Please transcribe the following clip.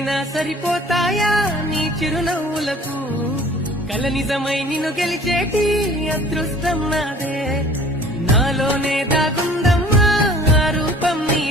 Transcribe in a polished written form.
జన్మలైనా సరిపోతాయా నీ చిరునవ్వులకు కల నిజమై నిన్ను గెలిచేటి అదృష్టం నాదే నాలోనే దాగుందమ్మా ఆ రూపం నీ